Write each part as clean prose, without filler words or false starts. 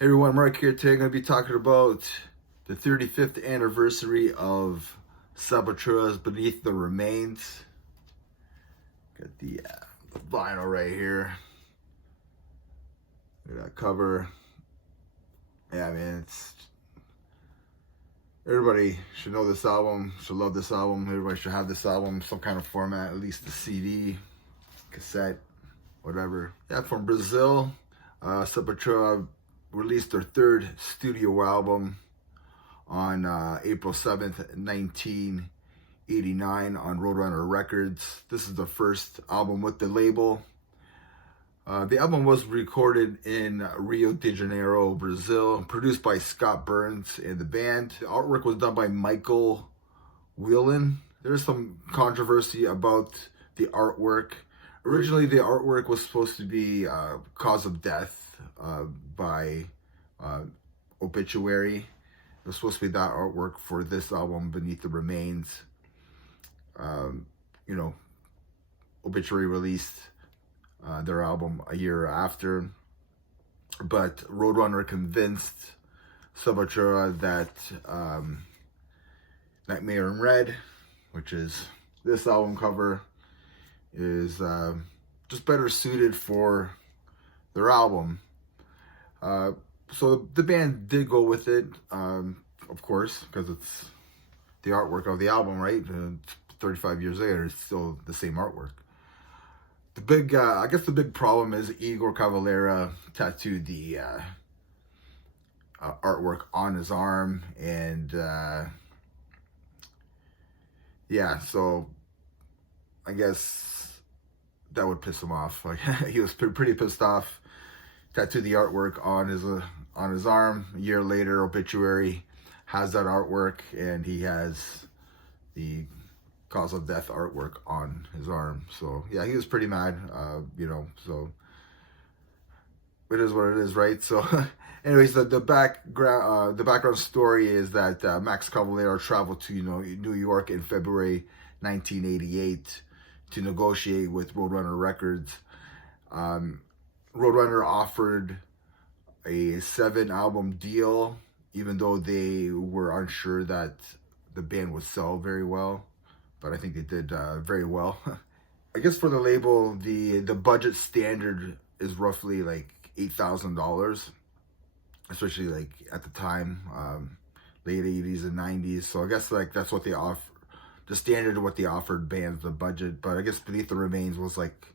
Hey everyone, Mark here. Today I'm going to be talking about the 35th anniversary of Sepultura's Beneath the Remains. Got the vinyl right here. Look at that cover. Yeah, man, everybody should know this album, should love this album. Everybody should have this album, some kind of format, at least the CD, cassette, whatever. Yeah, from Brazil, Sepultura released their third studio album on April 7th, 1989 on Roadrunner Records. This is the first album with the label. The album was recorded in Rio de Janeiro, Brazil, produced by Scott Burns and the band. The artwork was done by Michael Whelan. There's some controversy about the artwork. Originally, the artwork was supposed to be Cause of Death by Obituary. It was supposed to be that artwork for this album, Beneath the Remains. Obituary released their album a year after, but Roadrunner convinced Sepultura that Nightmare in Red, which is this album cover, is just better suited for their album. So the band did go with it, of course, because it's the artwork of the album, right? 35 years later, it's still the same artwork. The big, I guess the big problem is Igor Cavalera tattooed the artwork on his arm, and yeah, so I guess that would piss him off. Like, he was pretty pissed off. Tattooed the artwork on his arm. A year later, Obituary has that artwork, and he has the Cause of Death artwork on his arm. So yeah, he was pretty mad. So it is what it is, right? So, anyways, the background story is that Max Cavalera traveled to New York in February 1988 to negotiate with Roadrunner Records. Roadrunner offered a 7-album deal, even though they were unsure that the band would sell very well. But I think they did very well. I guess for the label, the budget standard is roughly like $8,000, especially like at the time, late 80s and 90s. So I guess like that's what they offer, the standard of what they offered bands, the budget. But I guess Beneath the Remains was like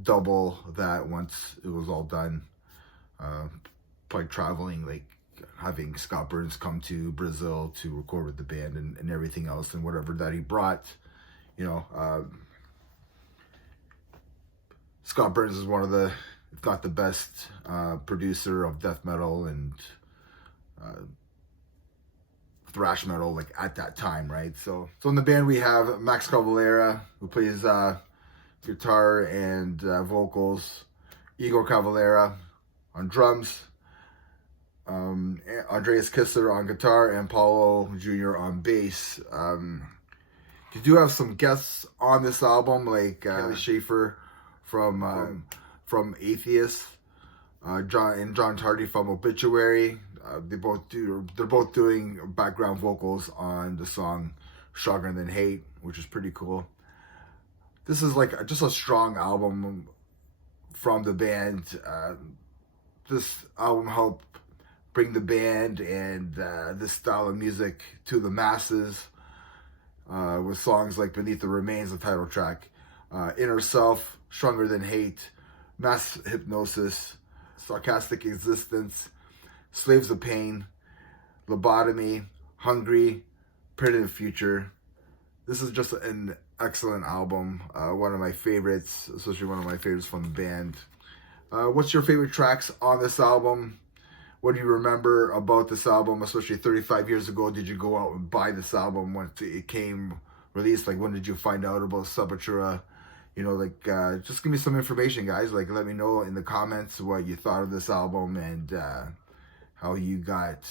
double that once it was all done. Probably traveling, like having Scott Burns come to Brazil to record with the band and everything else, and whatever that he brought. Scott Burns is one of the, if not the best, producer of death metal and thrash metal, like at that time, right? So in the band we have Max Cavalera, who plays guitar and vocals, Igor Cavalera on drums, Andreas Kissler on guitar, and Paulo Jr. on bass. You do have some guests on this album, like Kelly Schaefer from Atheist, John Tardy from Obituary. They're both doing background vocals on the song Stronger Than Hate, which is pretty cool. This is like just a strong album from the band. This album helped bring the band and this style of music to the masses with songs like Beneath the Remains, the title track, Inner Self, Stronger Than Hate, Mass Hypnosis, Sarcastic Existence, Slaves of Pain, Lobotomy, Hungry, Primitive Future. This is just an excellent album, one of my favorites, especially one of my favorites from the band. What's your favorite tracks on this album? What do you remember about this album, especially 35 years ago? Did you go out and buy this album when it came released? Like, when did you find out about Sepultura? Just give me some information, guys. Like, let me know in the comments what you thought of this album and how you got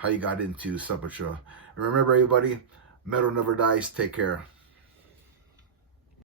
into Sepultura. And remember, everybody, metal never dies. Take care.